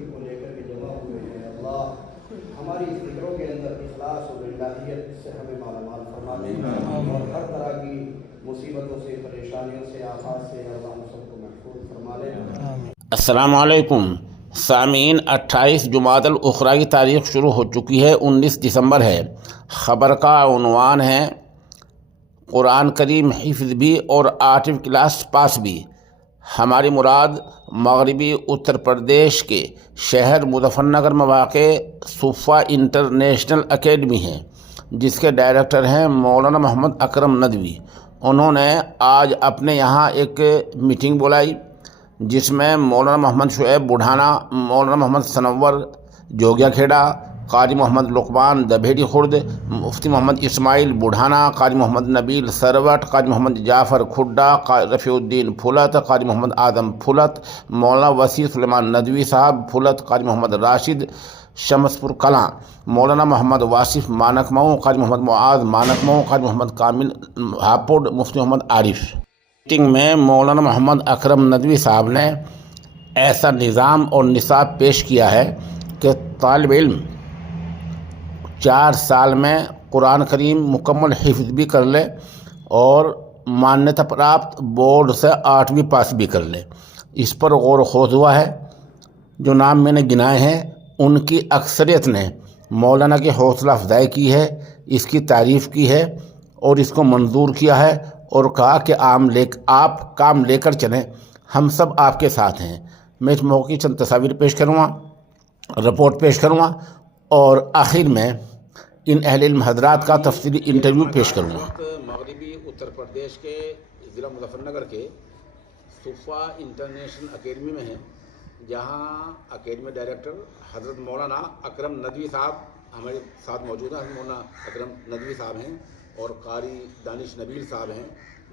ذکر کو لے کر کے جمع ہوئے ہیں، اللہ ہماری ذکروں کے اندر اخلاص اور الہیت سے ہمیں مالا مال فرما دے، اور ہر طرح کی مصیبتوں سے، پریشانیوں سے، آفات سے اللہ ہم سب کو محفوظ فرما لے۔ السلام علیکم سامعین، 28 جمادی الاخری کی تاریخ شروع ہو چکی ہے، 19 دسمبر ہے۔ خبر کا عنوان ہے قرآن کریم حفظ بھی اور 8ویں کلاس پاس بھی۔ ہماری مراد مغربی اتر پردیش کے شہر مظفر نگر میں واقع صوفہ انٹرنیشنل اکیڈمی ہے، جس کے ڈائریکٹر ہیں مولانا محمد اکرم ندوی۔ انہوں نے آج اپنے یہاں ایک میٹنگ بلائی، جس میں مولانا محمد شعیب بڑھانا، مولانا محمد سنور جوگیا کھیڑا، قاری محمد لقمان دبھیڑی خرد، مفتی محمد اسماعیل بڑھانا، قاری محمد نبیل سروٹ، قاری محمد جعفر کھڈا، رفیع الدین پھولت، قاری محمد اعظم پھولت، مولانا وسیع سلیمان ندوی صاحب پھولت، قاری محمد راشد شمس پور کلاں، مولانا محمد واصف مانک مئو، قاری محمد معاذ مانک مئو، قاری محمد کامل ہاپوڑ، مفتی محمد عارف۔ میٹنگ میں مولانا محمد اکرم ندوی صاحب نے ایسا نظام اور نصاب پیش کیا ہے کہ طالب علم 4 سال میں قرآن کریم مکمل حفظ بھی کر لے اور مانیتا پراپت بورڈ سے 8ویں پاس بھی کر لے۔ اس پر غور و خوض ہوا ہے۔ جو نام میں نے گنائے ہیں ان کی اکثریت نے مولانا کی حوصلہ افزائی کی ہے، اس کی تعریف کی ہے اور اس کو منظور کیا ہے، اور کہا کہ آپ کام لے کر چلیں، ہم سب آپ کے ساتھ ہیں۔ میں اس موقع کی چند تصاویر پیش کروں گا، رپورٹ پیش کروں گا، اور آخر میں ان اہل علم حضرات کا تفصیلی انٹرویو پیش کروں گا۔ مغربی اتر پردیش کے ضلع مظفر نگر کے صوفہ انٹرنیشنل اکیڈمی میں ہیں، جہاں اکیڈمی ڈائریکٹر حضرت مولانا اکرم ندوی صاحب ہمارے ساتھ موجود ہیں۔ مولانا اکرم ندوی صاحب ہیں اور قاری دانش نبیل صاحب ہیں۔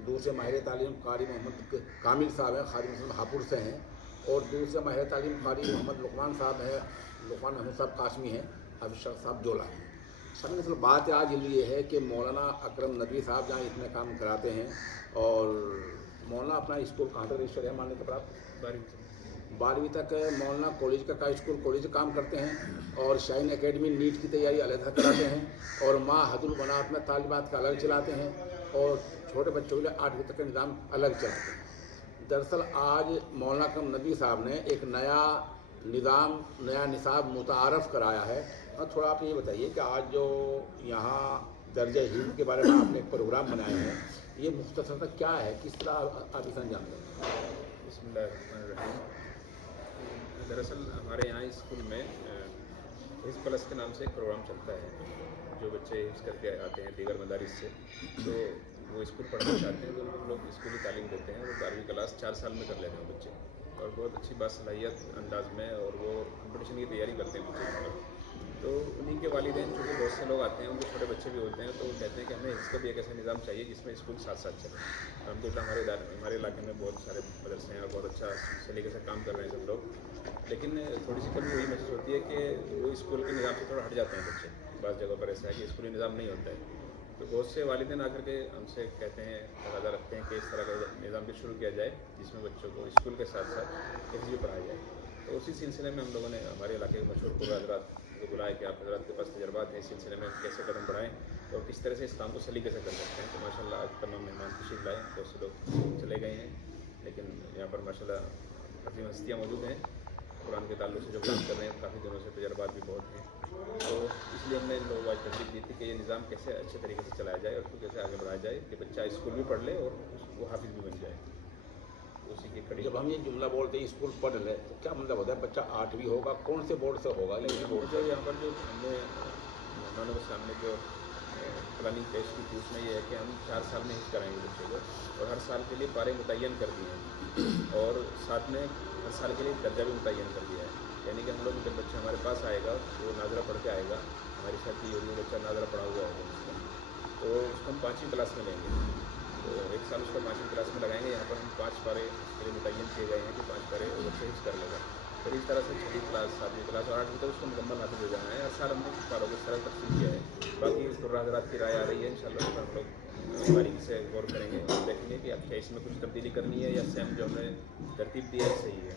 دوسرے ماہر تعلیم قاری محمد کامل صاحب ہیں، قاری محمد ہاپوڑ سے ہیں، اور دوسرے ماہر تعلیم قاری محمد لقمان صاحب ہیں، لقمان محمد صاحب قاسمی ہیں، حافظ شاہ صاحب جولا ہیں۔ سب اصل بات آج یہ ہے کہ مولانا اکرم ندوی صاحب جہاں اتنے کام کراتے ہیں، اور مولانا اپنا اسکول کہاں تک رجسٹر ہے؟ ماننے کے بعد 12ویں تک مولانا کالج کا اسکول کالج کام کرتے ہیں، اور شاہین اکیڈمی نیٹ کی تیاری علیحدہ کراتے ہیں، اور ماہد البنات میں طالبات کا الگ چلاتے ہیں، اور چھوٹے بچوں کے لیے 8ویں تک کا نظام الگ چلاتے ہیں۔ دراصل آج مولانا اکرم ندوی صاحب نے ایک نیا نظام، نیا نصاب متعارف کرایا ہے۔ تھوڑا آپ یہ بتائیے کہ آج جو یہاں درجہ حفظ کے بارے میں آپ نے ایک پروگرام بنایا ہے، یہ مختصر کیا ہے، کس طرح آپ اسے انجام دیں؟ بسم اللہ الرحمن الرحیم۔ دراصل ہمارے یہاں اسکول میں حفظ پلس کے نام سے ایک پروگرام چلتا ہے۔ جو بچے حفظ کر کے آتے ہیں دیگر مدارس سے، تو وہ اسکول پڑھنا چاہتے ہیں، تو ہم لوگ اسکولی تعلیم دیتے ہیں۔ وہ 12ویں کلاس 4 سال میں کر لیتے ہیں بچے، اور بہت اچھی باصلاحیت انداز میں، اور وہ کمپٹیشن کی تیاری کرتے ہیں بچے۔ تو انہیں کے والدین چونکہ بہت سے لوگ آتے ہیں، ان کے چھوٹے بچے بھی ہوتے ہیں، تو وہ کہتے ہیں کہ ہمیں اس کا بھی ایک ایسا نظام چاہیے جس میں اسکول ساتھ ساتھ چلے۔ الحمدللہ ہمارے علاقے میں بہت سارے مدرسے ہیں اور بہت اچھا طریقے سے کام کر رہے ہیں سب لوگ، لیکن تھوڑی سی کمی وہی محسوس ہوتی ہے کہ وہ اسکول کے نظام سے تھوڑا ہٹ جاتے ہیں بچے۔ بعض جگہوں پر ایسا ہے کہ اسکولی نظام نہیں ہوتا ہے، تو بہت سے والدین آ کر کے ہم سے کہتے ہیں، تقاضا رکھتے ہیں کہ اس طرح کا نظام بھی شروع کیا جائے جس میں بچوں کو اسکول کے ساتھ ساتھ حفظ بھی پڑھایا جائے۔ تو اسی سلسلے میں ہم لوگوں نے ہمارے علاقے کے مشہور قرآن حضرات کو بلایا کہ آپ حضرات کے پاس تجربات ہیں اس سلسلے میں، کیسے قدم بڑھائیں اور کس طرح سے اس کام کو سلیقے سے کر سکتے ہیں۔ تو ماشاءاللہ آج تمام مہمان تشریف لائے، بہت سے لوگ چلے گئے ہیں، لیکن یہاں پر ماشاءاللہ عظیم ہستیاں موجود ہیں قرآن کے تعلق سے جو کام کر رہے ہیں، کافی دنوں سے تجربات بھی بہت ہیں۔ تو اس لیے ہم نے ان لوگوں کو آج ترغیب دی تھی کہ یہ نظام کیسے اچھے طریقے سے چلایا جائے اور اس کو کیسے آگے بڑھایا جائے کہ بچہ اسکول بھی پڑھ لے اور وہ حافظ بھی بن جائے۔ اسی کی کڑی جب ہم یہ جملہ بولتے ہیں اسکول پڑھ لے، تو کیا مطلب ہوتا ہے؟ بچہ 8ویں ہوگا، کون سے بورڈ سے ہوگا؟ بورڈ جو یہاں پر جو ہم نے مہمانوں کے سامنے جو پلاننگ پیش کی تھی، اس میں یہ ہے کہ ہم 4 سال میں حفظ کرائیں گے بچے کو، اور ہر سال کے لیے پارے متعین کر دیے ہیں، اور ساتھ میں ہر سال کے لیے درجہ بھی متعین کر دیا ہے۔ یعنی کہ ہم لوگ جب بچہ ہمارے پاس آئے گا، وہ ناظرہ پڑھ کے آئے گا، ہماری ساتھ یہ ہوگی بچہ ناظرہ پڑھا ہوا ہوگا اس کا، تو اس کو ہم 5ویں کلاس میں لیں گے، تو 1 سال اس کو 5ویں کلاس میں لگائیں گے۔ یہاں پر ہم 5 پارے کے لیے متعین کیے گئے ہیں کہ 5 پارے وہ بچے حفظ کر لے گا، پھر اس طرح سے 6ویں کلاس 7ویں کلاس اور 8ویں تک اس کو مکمل حاصل ہو جانا ہے۔ ہر سال ہم نے کچھ پاروں کو اس طرح تقسیم کیا ہے۔ باقی قرآن حضرات کی رائے آ رہی ہے، انشاءاللہ اس پر ہم لوگ باریکی سے غور کریں گے اور دیکھیں گے کہ اب کیا اس میں کچھ تبدیلی کرنی ہے یا سیم جو ہم نے ترتیب دی ہے صحیح ہے۔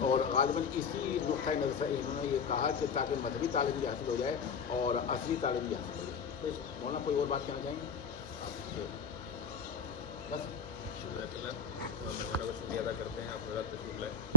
اور غالباً اسی نقطۂ نظر سے انہوں نے یہ کہا کہ تاکہ مذہبی تعلیم بھی حاصل ہو جائے اور عصری تعلیم بھی حاصل ہو جائے. مولانا کوئی اور بات کہنا چاہیں گے؟ بس شکریہ اللہ، مولانا کا شکریہ ادا کرتے ہیں، آپ حضرات تشریف لائیں.